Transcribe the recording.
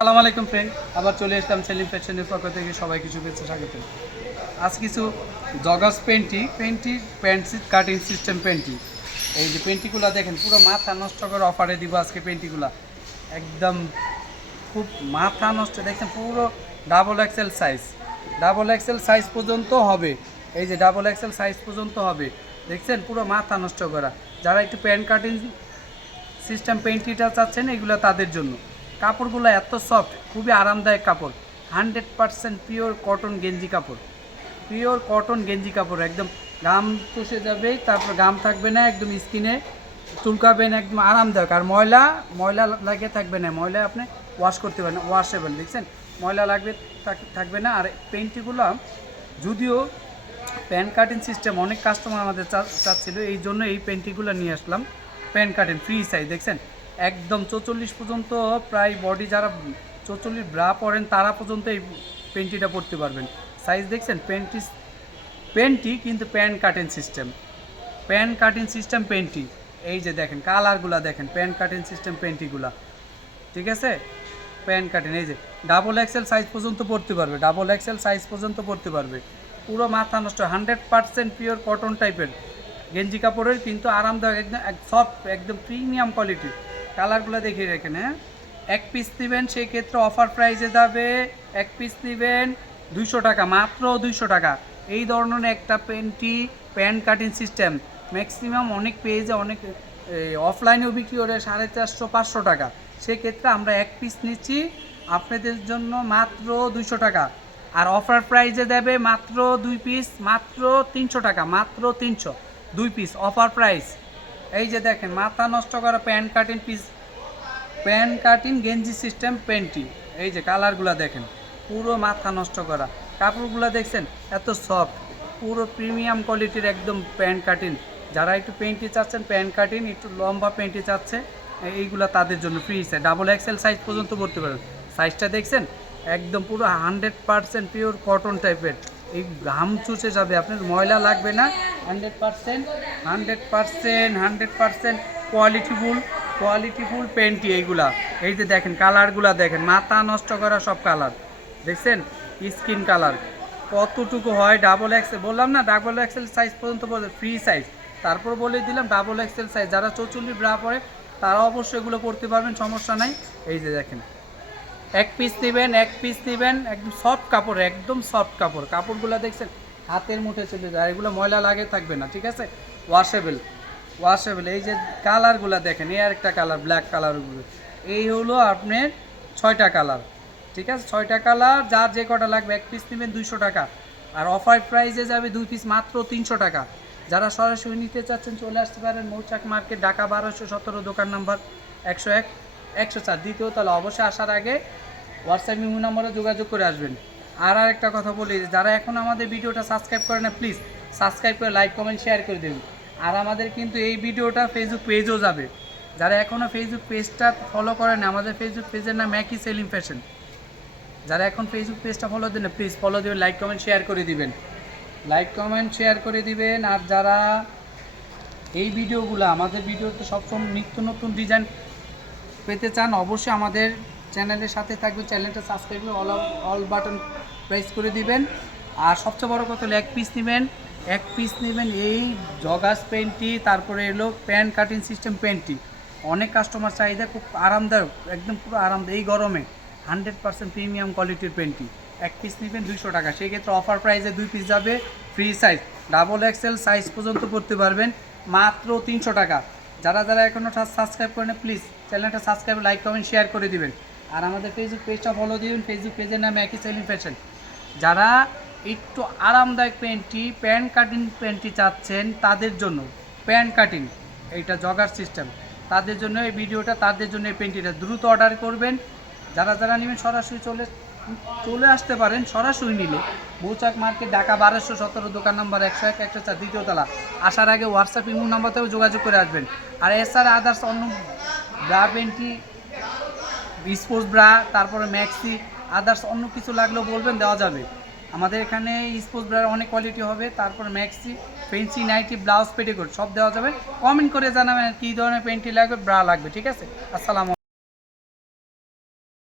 আসসালামু আলাইকুম ফ্রেন্ড, আবার চলে আসলাম সেলিম ফ্যাশনের পক্ষ থেকে সবাইকে শুভেচ্ছা স্বাগত। আজ কিছু joggers pant cutting system panty. এই যে পেন্টিগুলো দেখেন, পুরো মাথা নষ্ট করে অফারে দিব আজকে পেন্টিগুলো। একদম খুব মাথা নষ্ট, দেখছেন পুরো ডাবল এক্সেল সাইজ পর্যন্ত হবে। এই যে ডাবল এক্সেল সাইজ পর্যন্ত হবে, দেখছেন পুরো মাথা নষ্ট করা। যারা একটু প্যান্ট কাটিং সিস্টেম পেন্টিটা চাচ্ছেন, এগুলো তাদের জন্য। কাপড়গুলো এত সফট, খুবই আরামদায়ক কাপড়। 100% পিওর কটন গেঞ্জি কাপড়, একদম ঘাম চষে যাবে, তারপর ঘাম থাকবে না, একদম স্কিনে চুলকাবে না, একদম আরামদায়ক। আর ময়লা ময়লা লাগে থাকবে না, ময়লা আপনি ওয়াশ করতে পারেন, ওয়াশেবল। দেখছেন ময়লা লাগবে থাকবে না। আর পেন্টিগুলো যদিও প্যান কাটিং সিস্টেম অনেক কাস্টমার আমাদের চাচ্ছিল, এই জন্য এই পেন্টিগুলো নিয়ে আসলাম। প্যান কাটিং ফ্রি সাইজ, দেখছেন একদম 44 পর্যন্ত, প্রায় বডি যারা 44 ব্রা পরেন তারা পর্যন্ত এই পেন্টিটা পরতে পারবেন। সাইজ দেখছেন, পেন্টি কিন্তু প্যান কাটিং সিস্টেম পেন্টি। এই যে দেখেন কালারগুলো, দেখেন প্যান কাটিং সিস্টেম পেন্টিগুলা, ঠিক আছে। প্যান কাটিং এই যে ডাবল এক্সেল সাইজ পর্যন্ত পড়তে পারবে, পুরো মাথা নষ্ট। 100% পিওর কটন টাইপের গেঞ্জি কাপড়ের, কিন্তু আরামদায়ক, একদম সফট, একদম প্রিমিয়াম কোয়ালিটি। কালারগুলো দেখিয়ে রাখেন। হ্যাঁ, এক পিস নেবেন সেই ক্ষেত্রে অফার প্রাইসে যাবে। এক পিস নেবেন 200 টাকা, মাত্র 200 টাকা। এই ধরনের একটা প্যান কাটিং সিস্টেম ম্যাক্সিমাম অনেক পেজে, অনেক অফলাইনেও বিক্রি করে 450-500 টাকা। সেক্ষেত্রে আমরা এক পিস নিচ্ছি আপনাদের জন্য মাত্র 200 টাকা। আর অফার প্রাইসে দেবে মাত্র 2 পিস, মাত্র 300 টাকা, মাত্র 300, 2 পিস অফার প্রাইস। এই যে দেখেন মাথা নষ্ট করা প্যান কাটিং গেঞ্জি সিস্টেম পেন্টি। এই যে কালারগুলো দেখেন, পুরো মাথা নষ্ট করা। কাপড়গুলো দেখছেন এত সফট, পুরো প্রিমিয়াম কোয়ালিটির একদম প্যান কাটিং। যারা একটু পেন্টি চাচ্ছেন, প্যান কাটিং একটু লম্বা পেন্টি চাচ্ছে, এইগুলো তাদের জন্য free size. Double XL size পর্যন্ত পড়তে পারেন। সাইজটা দেখছেন একদম পুরো 100% পিওর কটন টাইপের। এই ঘাম চুষে যাবে, আপনার ময়লা লাগবে না। 100% কোয়ালিটিফুল পেন্টি এইগুলা। এই যে দেখেন কালারগুলা, দেখেন মাথা নষ্ট করা সব কালার, দেখছেন স্কিন কালার কতটুকু হয়। ডাবল এক্সেল বললাম না, ডাবল এক্সেল সাইজ পর্যন্ত ফ্রি সাইজ। তারপর বলে দিলাম ডাবল এক্সেল সাইজ, যারা 44 ব্রা পরে তারা অবশ্যই এগুলো পড়তে পারবেন, সমস্যা নাই। এই যে দেখেন এক পিস নেবেন একদম সফট কাপড়। কাপড়গুলো দেখছেন হাতের মুঠে চলে যায়, এগুলো ময়লা লাগে থাকবে না, ঠিক আছে। ওয়াশেবল। এই যে কালারগুলো দেখেন, এই আরেকটা কালার, ব্ল্যাক কালারগুলো। এই হলো আপনার 6টা কালার, ঠিক আছে। 6টা কালার, যার যে কটা লাগবে এক পিস নেবেন 200 টাকা। আর অফার প্রাইসে যাবে 2 পিস মাত্র 300 টাকা। যারা সরাসরি নিতে চাচ্ছেন চলে আসতে পারেন মৌচাক মার্কেট, ঢাকা 1217, দোকান নাম্বার 101, 104, দ্বিতীয় তলা। অবশ্যই আসার আগে হোয়াটসঅ্যাপ ইমো নম্বরে যোগাযোগ করে আসবেন। আর আরেকটা কথা বলি, যারা এখন আমাদের ভিডিওটা সাবস্ক্রাইব করে না, প্লিজ সাবস্ক্রাইব করে লাইক কমেন্ট শেয়ার করে দেবেন। আর আমাদের কিন্তু এই ভিডিওটা ফেসবুক পেজও যাবে। যারা এখনও ফেসবুক পেজটা ফলো করেন, আমাদের ফেসবুক পেজের নাম একই, সেলিম ফ্যাশন। যারা এখন ফেসবুক পেজটা ফলো দেন, প্লিজ ফলো দেবেন, লাইক কমেন্ট শেয়ার করে দিবেন। আর যারা এই ভিডিওগুলো, আমাদের ভিডিওতে সবসময় নিত্য নতুন ডিজাইন পেতে চান, অবশ্যই আমাদের চ্যানেলের সাথে থাকবে। চ্যানেলটা সাবস্ক্রাইব করে অল বাটন প্রেস করে দিবেন। আর সবচেয়ে বড় কথা হলো এক পিস নেবেন এই জগার্স পেন্টি, তারপরে এলো প্যান কাটিং সিস্টেম পেন্টি। অনেক কাস্টমার চাহিদা, খুব আরামদায়ক, একদম পুরো আরামদায়ক। এই গরমে 100% প্রিমিয়াম কোয়ালিটির পেন্টি। এক পিস নেবেন 200 টাকা, সেই ক্ষেত্রে অফার প্রাইসে 2 পিস যাবে free size. Double XL size পর্যন্ত পড়তে পারবেন মাত্র 300 টাকা। যারা এখনও সাবস্ক্রাইব করেন, প্লিজ চ্যানেলটা সাবস্ক্রাইব, লাইক কমেন্ট শেয়ার করে দিবেন। আর আমাদের ফেসবুক পেজটা ফলো দিবেন, ফেসবুক পেজের নাম একই, সেলিম ফ্যাশন। যারা একটু আরামদায়ক প্যান কাটিং পেন্টি চাচ্ছেন তাদের জন্য, প্যান কাটিং এইটা জগার সিস্টেম, তাদের জন্য এই ভিডিওটা, তাদের জন্য এই পেন্টিটা দ্রুত অর্ডার করবেন। যারা নেবেন সরাসরি চলে আসতে পারেন। সরাসরি নিলে মৌচাক মার্কেট, ঢাকা 1217, দোকান নাম্বার 101, 104, দ্বিতীয় তলা। আসার আগে হোয়াটসঅ্যাপ ইমো নাম্বারতেও যোগাযোগ করে আসবেন। আর এছাড়া আদার্স অন্য ব্রা পেন্টি, স্পোর্টস ব্রা, তারপরে ম্যাক্সি, আদার্স অন্য কিছু লাগলেও বলবেন, দেওয়া যাবে। আমাদের এখানে স্পোর্টস ব্রার অনেক কোয়ালিটি হবে, তারপর maxi, fancy, nightie, blouse, petticoat সব দেওয়া যাবে। কমেন্ট করে জানাবেন কী ধরনের পেন্টি লাগবে, ব্রা লাগবে, ঠিক আছে। আসসালামু